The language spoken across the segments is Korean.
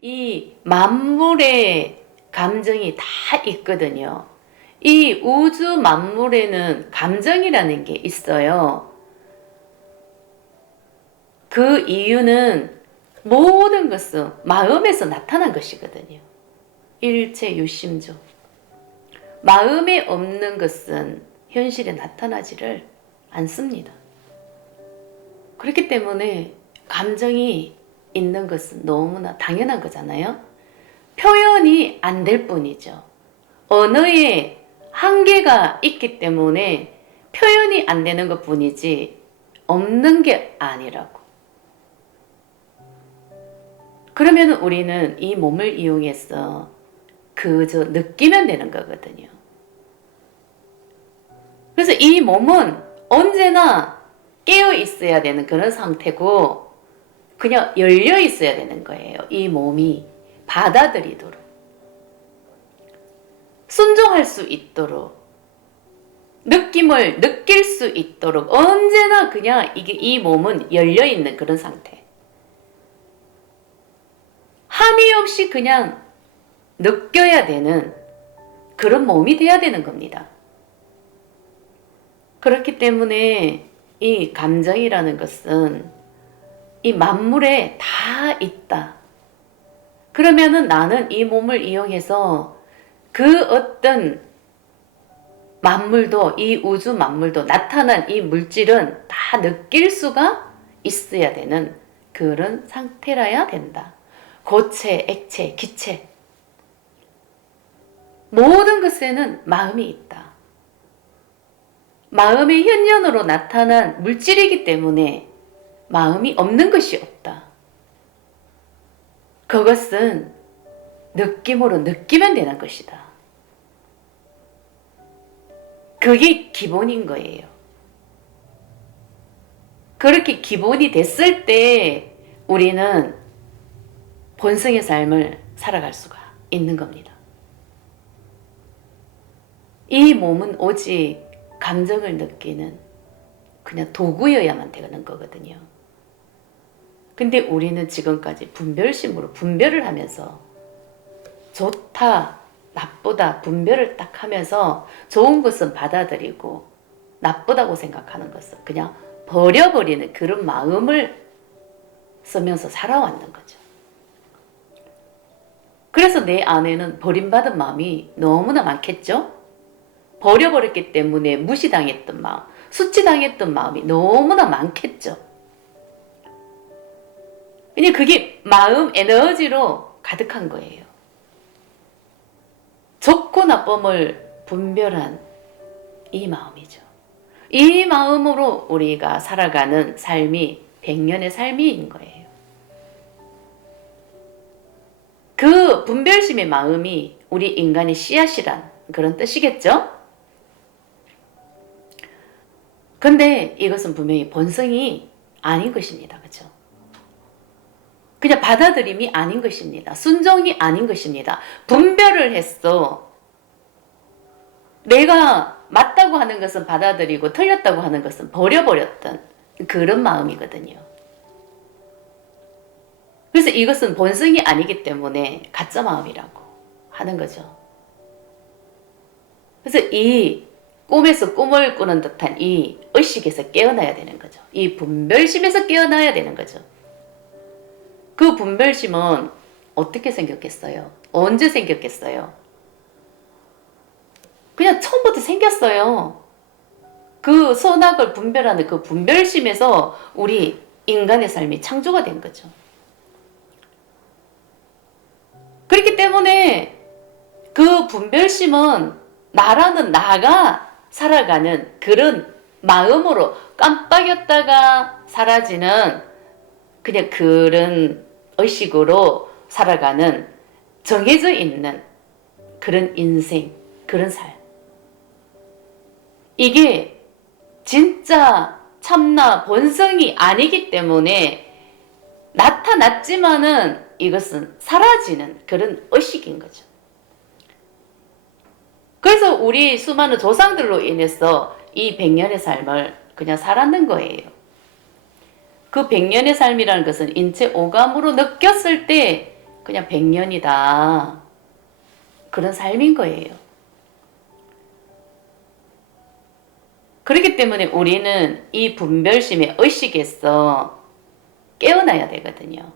이 만물의 감정이 다 있거든요. 이 우주 만물에는 감정이라는 게 있어요. 그 이유는 모든 것은 마음에서 나타난 것이거든요. 일체 유심조. 마음에 없는 것은 현실에 나타나지를 않습니다. 그렇기 때문에 감정이 있는 것은 너무나 당연한 거잖아요. 표현이 안 될 뿐이죠. 언어에 한계가 있기 때문에 표현이 안 되는 것 뿐이지 없는 게 아니라고. 그러면 우리는 이 몸을 이용해서 그저 느끼면 되는 거거든요. 그래서 이 몸은 언제나 깨어 있어야 되는 그런 상태고 그냥 열려 있어야 되는 거예요. 이 몸이 받아들이도록 순종할 수 있도록 느낌을 느낄 수 있도록 언제나 그냥 이게 이 몸은 열려 있는 그런 상태. 함이 없이 그냥 느껴야 되는 그런 몸이 돼야 되는 겁니다. 그렇기 때문에 이 감정이라는 것은 이 만물에 다 있다. 그러면은 나는 이 몸을 이용해서 그 어떤 만물도 이 우주 만물도 나타난 이 물질은 다 느낄 수가 있어야 되는 그런 상태라야 된다. 고체, 액체, 기체. 모든 것에는 마음이 있다. 마음의 현현으로 나타난 물질이기 때문에 마음이 없는 것이 없다. 그것은 느낌으로 느끼면 되는 것이다. 그게 기본인 거예요. 그렇게 기본이 됐을 때 우리는 본성의 삶을 살아갈 수가 있는 겁니다. 이 몸은 오직 감정을 느끼는 그냥 도구여야만 되는 거거든요. 근데 우리는 지금까지 분별심으로 분별을 하면서 좋다, 나쁘다 분별을 딱 하면서 좋은 것은 받아들이고 나쁘다고 생각하는 것은 그냥 버려버리는 그런 마음을 쓰면서 살아왔는 거죠. 그래서 내 안에는 버림받은 마음이 너무나 많겠죠? 버려버렸기 때문에 무시당했던 마음, 수치당했던 마음이 너무나 많겠죠? 그냥 그게 마음 에너지로 가득한 거예요. 좋고 나쁨을 분별한 이 마음이죠. 이 마음으로 우리가 살아가는 삶이 백년의 삶인 거예요. 그 분별심의 마음이 우리 인간의 씨앗이란 그런 뜻이겠죠? 근데 이것은 분명히 본성이 아닌 것입니다. 그죠? 그냥 받아들임이 아닌 것입니다. 순종이 아닌 것입니다. 분별을 했어. 내가 맞다고 하는 것은 받아들이고 틀렸다고 하는 것은 버려버렸던 그런 마음이거든요. 그래서 이것은 본성이 아니기 때문에 가짜 마음이라고 하는 거죠. 그래서 이 꿈에서 꿈을 꾸는 듯한 이 의식에서 깨어나야 되는 거죠. 이 분별심에서 깨어나야 되는 거죠. 그 분별심은 어떻게 생겼겠어요? 언제 생겼겠어요? 그냥 처음부터 생겼어요. 그 선악을 분별하는 그 분별심에서 우리 인간의 삶이 창조가 된 거죠. 그렇기 때문에 그 분별심은 나라는 나가 살아가는 그런 마음으로 깜빡였다가 사라지는 그냥 그런 의식으로 살아가는 정해져 있는 그런 인생, 그런 삶. 이게 진짜 참나 본성이 아니기 때문에 나타났지만은 이것은 사라지는 그런 의식인 거죠. 그래서 우리 수많은 조상들로 인해서 이 백년의 삶을 그냥 살았는 거예요. 그 백년의 삶이라는 것은 인체 오감으로 느꼈을 때 그냥 100년이다. 그런 삶인 거예요. 그렇기 때문에 우리는 이 분별심의 의식에서 깨어나야 되거든요.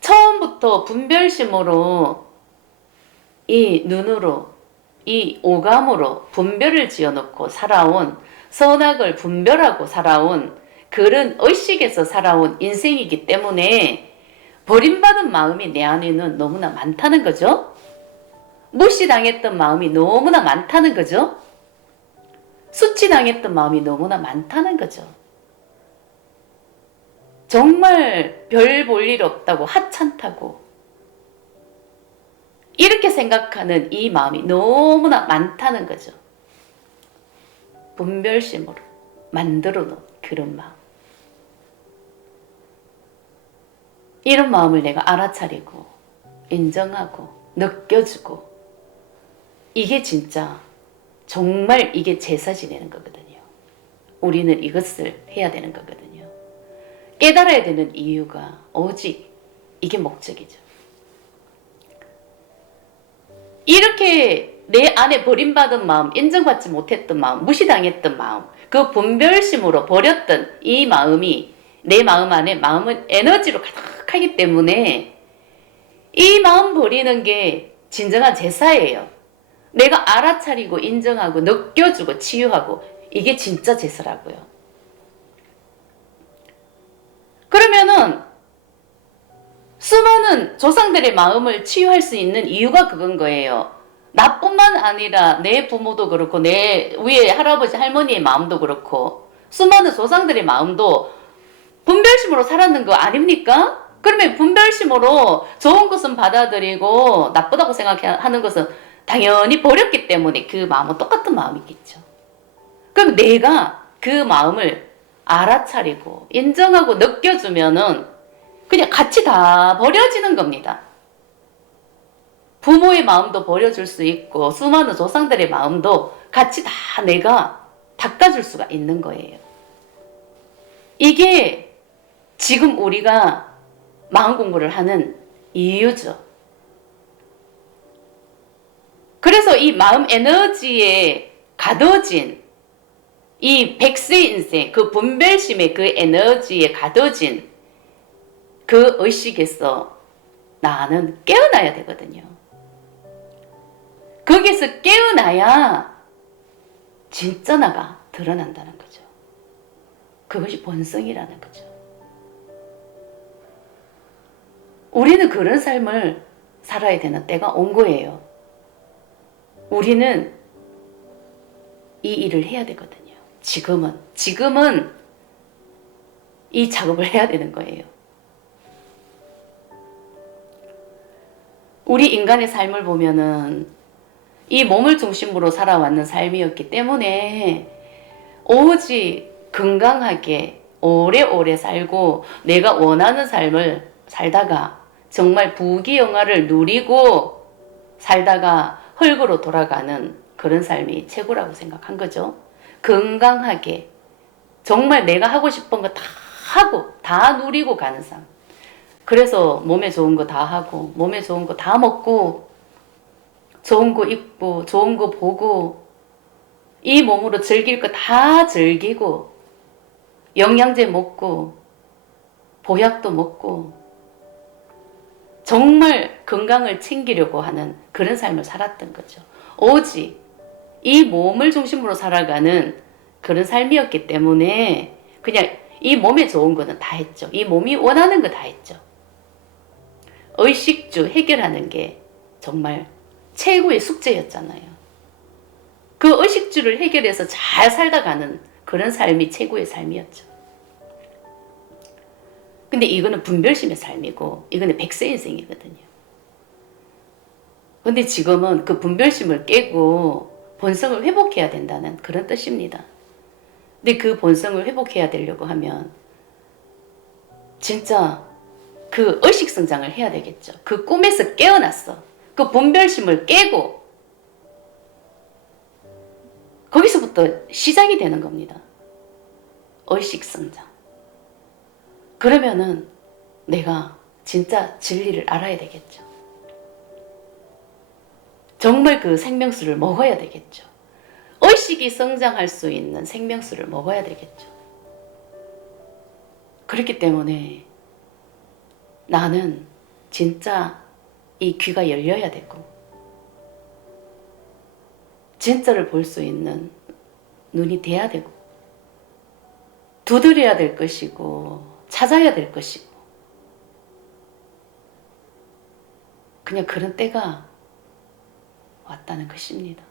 처음부터 분별심으로 이 눈으로 이 오감으로 분별을 지어놓고 살아온 선악을 분별하고 살아온 그런 의식에서 살아온 인생이기 때문에 버림받은 마음이 내 안에는 너무나 많다는 거죠. 무시당했던 마음이 너무나 많다는 거죠. 수치당했던 마음이 너무나 많다는 거죠. 정말 별 볼 일 없다고 하찮다고 이렇게 생각하는 이 마음이 너무나 많다는 거죠. 분별심으로 만들어 놓은 그런 마음. 이런 마음을 내가 알아차리고 인정하고 느껴주고 이게 진짜 정말 이게 제사 지내는 거거든요. 우리는 이것을 해야 되는 거거든요. 깨달아야 되는 이유가 오직 이게 목적이죠. 이렇게 내 안에 버림받은 마음, 인정받지 못했던 마음, 무시당했던 마음, 그 분별심으로 버렸던 이 마음이 내 마음 안에 마음은 에너지로 가득하기 때문에 이 마음 버리는 게 진정한 제사예요. 내가 알아차리고 인정하고 느껴주고 치유하고 이게 진짜 제사라고요. 그러면은 수많은 조상들의 마음을 치유할 수 있는 이유가 그건 거예요. 나뿐만 아니라 내 부모도 그렇고 내 위에 할아버지 할머니의 마음도 그렇고 수많은 조상들의 마음도 분별심으로 살았는 거 아닙니까? 그러면 분별심으로 좋은 것은 받아들이고 나쁘다고 생각하는 것은 당연히 버렸기 때문에 그 마음은 똑같은 마음이겠죠. 그럼 내가 그 마음을 알아차리고 인정하고 느껴주면은 그냥 같이 다 버려지는 겁니다. 부모의 마음도 버려줄 수 있고 수많은 조상들의 마음도 같이 다 내가 닦아줄 수가 있는 거예요. 이게 지금 우리가 마음 공부를 하는 이유죠. 그래서 이 마음 에너지에 가둬진 이 백세 인생, 그 분별심의 그 에너지에 가둬진 그 의식에서 나는 깨어나야 되거든요. 거기서 깨어나야 진짜 나가 드러난다는 거죠. 그것이 본성이라는 거죠. 우리는 그런 삶을 살아야 되는 때가 온 거예요. 우리는 이 일을 해야 되거든요. 지금은, 지금은 이 작업을 해야 되는 거예요. 우리 인간의 삶을 보면은 이 몸을 중심으로 살아왔는 삶이었기 때문에 오직 건강하게 오래오래 살고 내가 원하는 삶을 살다가 정말 부귀영화를 누리고 살다가 흙으로 돌아가는 그런 삶이 최고라고 생각한 거죠. 건강하게 정말 내가 하고 싶은 거 다 하고 다 누리고 가는 삶. 그래서 몸에 좋은 거 다 하고 몸에 좋은 거 다 먹고 좋은 거 입고 좋은 거 보고 이 몸으로 즐길 거 다 즐기고 영양제 먹고 보약도 먹고 정말 건강을 챙기려고 하는 그런 삶을 살았던 거죠. 오직 이 몸을 중심으로 살아가는 그런 삶이었기 때문에 그냥 이 몸에 좋은 거는 다 했죠. 이 몸이 원하는 거 다 했죠. 의식주 해결하는 게 정말 최고의 숙제였잖아요. 그 의식주를 해결해서 잘 살다 가는 그런 삶이 최고의 삶이었죠. 근데 이거는 분별심의 삶이고, 이거는 백세 인생이거든요. 근데 지금은 그 분별심을 깨고 본성을 회복해야 된다는 그런 뜻입니다. 근데 그 본성을 회복해야 되려고 하면, 진짜 그 의식 성장을 해야 되겠죠. 그 꿈에서 깨어났어. 그 분별심을 깨고 거기서부터 시작이 되는 겁니다. 의식 성장. 그러면은 내가 진짜 진리를 알아야 되겠죠. 정말 그 생명수를 먹어야 되겠죠. 의식이 성장할 수 있는 생명수를 먹어야 되겠죠. 그렇기 때문에 나는 진짜 이 귀가 열려야 되고, 진짜를 볼 수 있는 눈이 돼야 되고, 두드려야 될 것이고, 찾아야 될 것이고, 그냥 그런 때가 왔다는 것입니다.